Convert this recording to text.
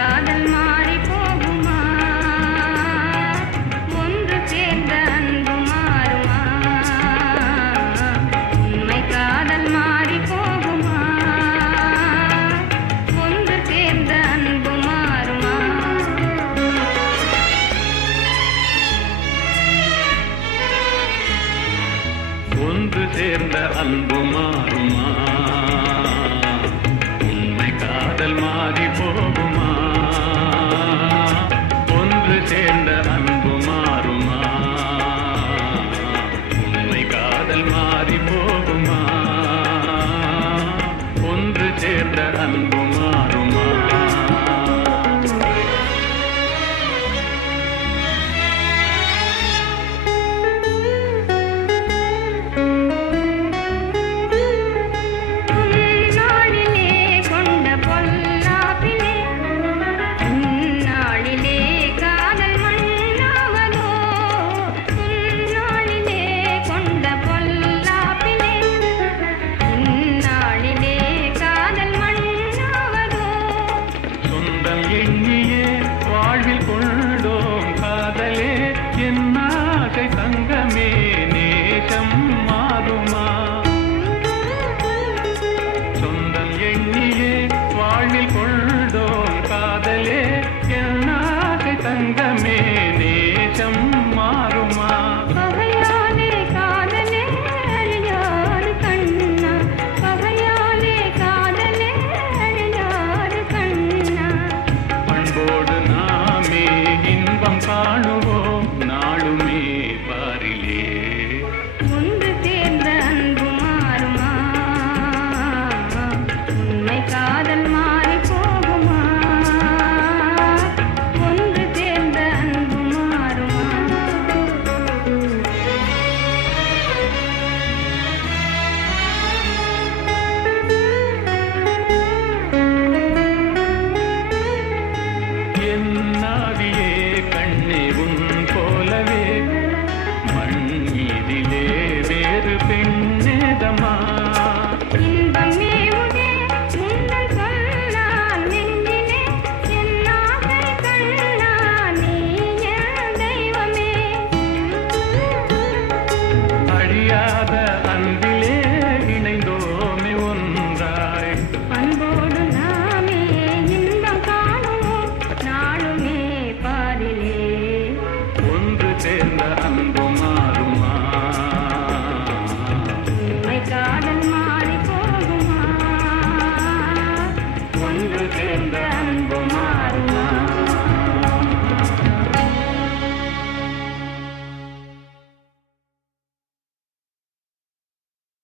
காதல் மாறி போகுமா? ஒன்று சேர்ந்த அன்பு மாறுமா? உண்மை காதல் மாறி போகுமா? ஒன்று சேர்ந்த அன்பு மாறுமா? ஒன்று சேர்ந்த அன்பு மாறுமா? உண்மை காதல் மாறி போகுமா? ஒன்று சேர்ந்த அன்பு மாறுமா? உண்மை காதல் மாறி போகுமா? ஒன்று சேர்ந்த அன்பு மாறுமா? எண்ணியே வாழ்வில் கொண்டோம் காதலே என் ஆசை தங்கமே நேசம் மாறுமா? சொந்தம் எண்ணியே வாழ்வில் கொண்டோம் காதலே என் ஆசை தங்கமே நேசம் மாறுமா? பகையாலே காதலே அழியாது கண்ணா, பகையாலே காதலே அழியாது கண்ணா. அன்போடு நாமே இன்பம் காணுவோம் நாளுமே பாரிலே. ஒன்று சேர்ந்த அன்பு மாறுமா? உண்மை காதல் மாறி போகுமா? ஒன்று சேர்ந்த அன்பு மாறுமா? என்ன